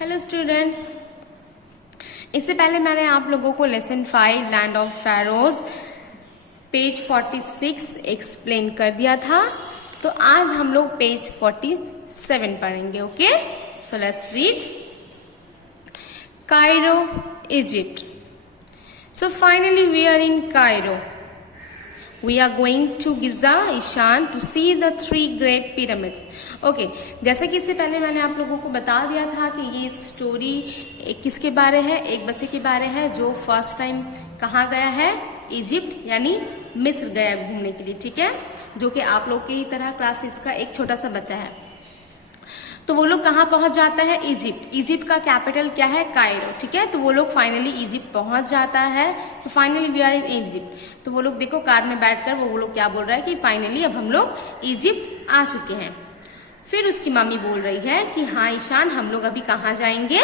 Hello students, इससे पहले मैंने आप लोगों को lesson 5 land of Pharaoh's page 46 explain कर दिया था। तो आज हम लोग पेज 47 पढ़ेंगे। Okay, so let's read. Cairo, Egypt. So finally we are in Cairo. We are going to Giza, Ishaan, to see the 3 great pyramids. Okay, जैसे कि इससे पहले मैंने आप लोगों को बता दिया था कि ये स्टोरी किसके बारे है, एक बच्चे के बारे है जो फर्स्ट टाइम कहाँ गया है, इजिप्ट यानी मिस्र गया घूमने के लिए। ठीक है, जो कि आप लोग के ही तरह क्लास 6 का एक छोटा सा बच्चा है। तो वो लोग कहाँ पहुंच जाता है, इजिप्ट। इजिप्ट का कैपिटल क्या है, कायरो। ठीक है, तो वो लोग फाइनली इजिप्ट पहुंच जाता है। So finally we are in Egypt. तो वो लोग देखो कार में बैठकर वो लोग क्या बोल रहा है कि फाइनली अब हम लोग इजिप्ट आ चुके हैं। फिर उसकी मम्मी बोल रही है कि हाँ ईशान, हम लोग अभी कहाँ जाएंगे,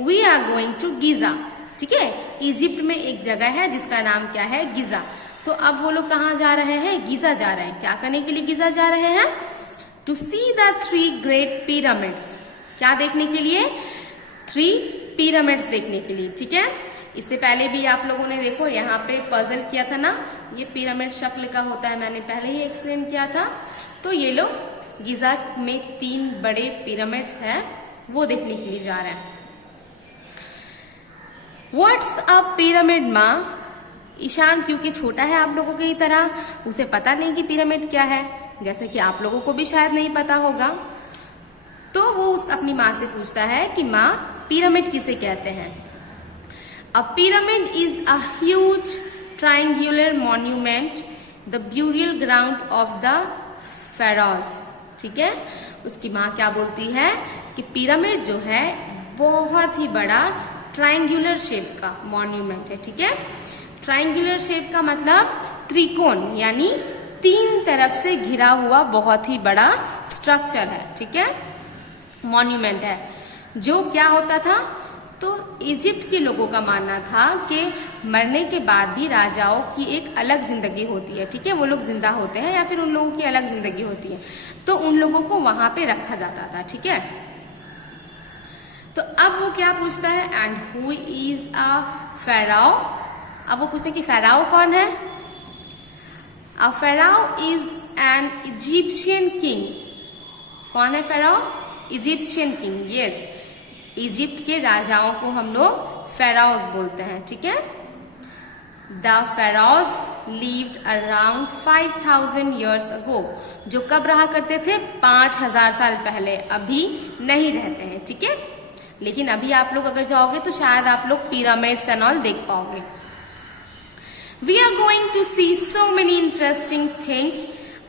we are going to Giza. ठीक है, इजिप्ट में एक जगह है जिसका नाम क्या है, गीजा। तो अब वो लोग कहाँ जा रहे हैं, गीजा जा रहे हैं। क्या करने के लिए गीजा जा रहे हैं, to see the 3 great pyramids. क्या देखने के लिए, 3 पिरामिड्स देखने के लिए। ठीक है, इससे पहले भी आप लोगों ने देखो यहाँ पे पजल किया था ना, ये पिरामिड शक्ल का होता है, मैंने पहले ही एक्सप्लेन किया था। तो ये लोग गिजा में 3 बड़े पिरामिड्स हैं, वो देखने के लिए जा रहे हैं। व्हाट्स अ पिरामिड माँ। ईशान क्योंकि छोटा है आप लोगों की तरह, उसे पता नहीं कि पिरामिड क्या है, जैसे कि आप लोगों को भी शायद नहीं पता होगा। तो वो अपनी माँ से पूछता है कि माँ पिरामिड किसे कहते हैं। A pyramid is a huge triangular monument, the burial ground of the pharaohs. ठीक है, उसकी माँ क्या बोलती है कि पिरामिड जो है बहुत ही बड़ा ट्रायंगुलर शेप का मॉन्यूमेंट है। ठीक है, ट्रायंगुलर शेप का मतलब त्रिकोण, यानी 3 तरफ से घिरा हुआ बहुत ही बड़ा स्ट्रक्चर है। ठीक है, मॉन्यूमेंट है। जो क्या होता था, तो इजिप्ट के लोगों का मानना था कि मरने के बाद भी राजाओं की एक अलग जिंदगी होती है। ठीक है, वो लोग जिंदा होते हैं या फिर उन लोगों की अलग जिंदगी होती है, तो उन लोगों को वहां पे रखा जाता था। ठीक है, तो अब वो क्या पूछता है, and who is a pharaoh. अब वो पूछते हैं कि फेराओ कौन है। A pharaoh is an Egyptian king. कौन है pharaoh, Egyptian king. Yes, Egypt के राजाओं को हम लोग फेराओज बोलते हैं। ठीक है, the फेराओज lived around 5000 years ago। जो कब रहा करते थे, 5000 साल पहले, अभी नहीं रहते हैं। ठीक है, लेकिन अभी आप लोग अगर जाओगे तो शायद आप लोग पिरामिड्स एंड ऑल देख पाओगे। We are going to see so many interesting things.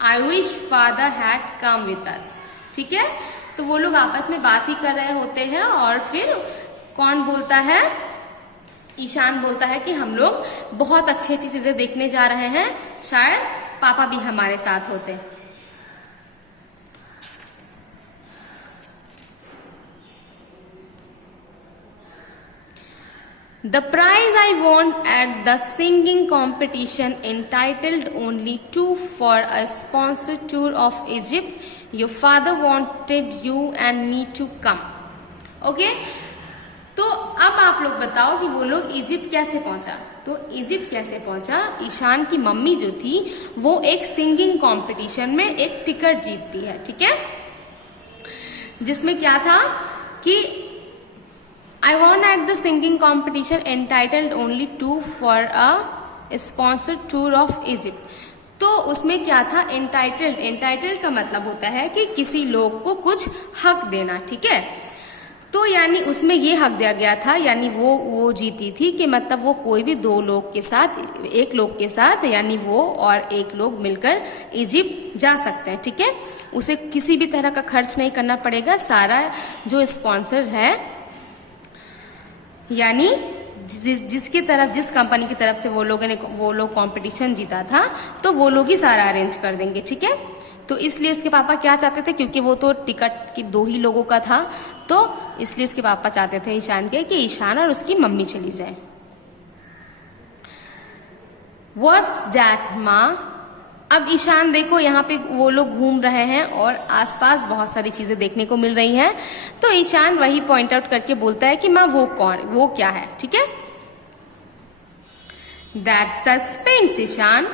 I wish father had come with us. ठीक है, तो वो लोग आपस में बात ही कर रहे होते हैं और फिर कौन बोलता है, ईशान बोलता है कि हम लोग बहुत अच्छी अच्छी चीजें देखने जा रहे हैं, शायद पापा भी हमारे साथ होते। The prize I won at the singing competition entitled only to for a sponsored tour of Egypt. Your father wanted you and me to come. Okay? तो अब आप लोग बताओ कि वो लोग इजिप्ट कैसे पहुंचा। तो इजिप्ट कैसे पहुंचा, ईशान की मम्मी जो थी वो एक सिंगिंग कंपटीशन में एक टिकट जीतती है। ठीक है, जिसमें क्या था कि I won at the singing competition entitled only to for a sponsored tour of Egypt। तो उसमें क्या था, entitled। entitled का मतलब होता है कि किसी लोग को कुछ हक देना। ठीक है, तो यानी उसमें ये हक दिया गया था, यानी वो जीती थी कि मतलब वो कोई भी 2 लोग के साथ, एक लोग के साथ, यानी वो और एक लोग मिलकर इजिप्ट जा सकते हैं। ठीक है, उसे किसी भी तरह का खर्च नहीं करना पड़ेगा। सारा जो स्पॉन्सर है, यानी जिसकी तरफ, जिस कंपनी की तरफ से वो लोग कंपटीशन जीता था, तो वो लोग ही सारा अरेंज कर देंगे। ठीक है, तो इसलिए उसके पापा क्या चाहते थे, क्योंकि वो तो टिकट की 2 ही लोगों का था, तो इसलिए उसके पापा चाहते थे ईशान के कि ईशान और उसकी मम्मी चली जाए। What's that माँ। अब ईशान देखो यहाँ पे वो लोग घूम रहे हैं और आसपास बहुत सारी चीजें देखने को मिल रही हैं। तो ईशान वही पॉइंट आउट करके बोलता है कि माँ वो क्या है, ठीक है। That's the sphinx Ishaan.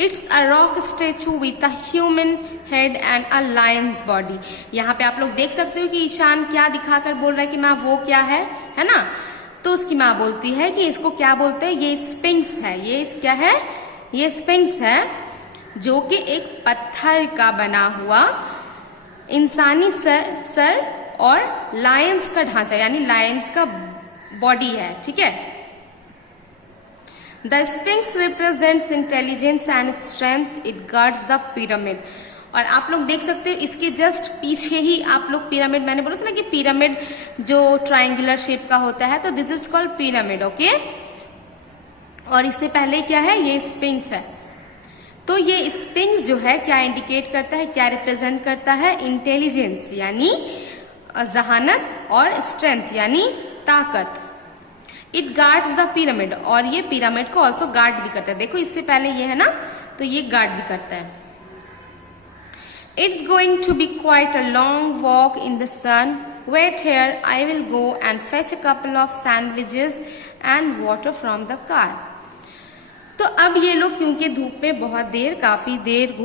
It's a rock statue with a human head and a lion's body. यहाँ पे आप लोग देख सकते हो कि ईशान क्या दिखाकर बोल रहा है कि माँ वो क्या है ना। तो उसकी माँ बोलती है कि इसको क्या बोलते हैं, ये स्फिंक्स है। ये क्या है, ये स्फिंक्स है, जो कि एक पत्थर का बना हुआ इंसानी सर और लायंस का ढांचा यानी लायंस का बॉडी है, ठीक है। The sphinx represents intelligence and strength, it guards the pyramid. और आप लोग देख सकते हो इसके जस्ट पीछे ही आप लोग पिरामिड, मैंने बोला था ना कि पिरामिड जो ट्रायंगुलर शेप का होता है, तो this is called pyramid, okay. और इससे पहले क्या है, ये स्फिंक्स है। तो ये स्फिंक्स जो है क्या इंडिकेट करता है, क्या रिप्रेजेंट करता है, इंटेलिजेंस यानी जहानत और स्ट्रेंथ यानी ताकत। इट गार्ड्स द पिरामिड, और ये पिरामिड को ऑल्सो गार्ड भी करता है। देखो इससे पहले ये है ना, तो ये गार्ड भी करता है। It's going to be quite a long walk in the sun, wait here, I will go and fetch a couple of sandwiches and water from the car. तो अब ये लोग क्योंकि धूप में बहुत देर, काफी देर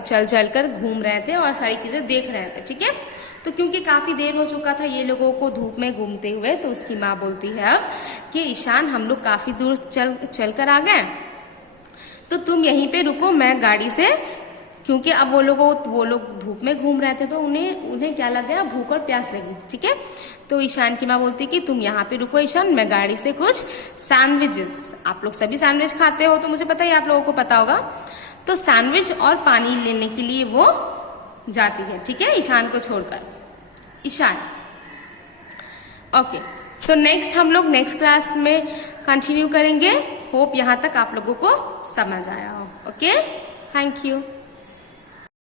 चल कर घूम रहे थे और सारी चीजें देख रहे थे, ठीक है। तो क्योंकि काफी देर हो चुका था ये लोगों को धूप में घूमते हुए, तो उसकी माँ बोलती है अब कि ईशान हम लोग काफी दूर चल कर आ गए, तो तुम यहीं पे रुको, मैं गाड़ी से, क्योंकि अब वो लोग धूप में घूम रहे थे तो उन्हें क्या लग गया, भूख और प्यास लगी, ठीक है। तो ईशान की माँ बोलती कि तुम यहाँ पे रुको ईशान, मैं गाड़ी से कुछ सैंडविचेस, आप लोग सभी सैंडविच खाते हो तो मुझे पता है, आप लोगों को पता होगा, तो सैंडविच और पानी लेने के लिए वो जाती है, ठीक है, ईशान को छोड़कर। ईशान, ओके। सो नेक्स्ट हम लोग नेक्स्ट क्लास में कंटिन्यू करेंगे। होप यहाँ तक आप लोगों को समझ आया हो, ओके। Thank you.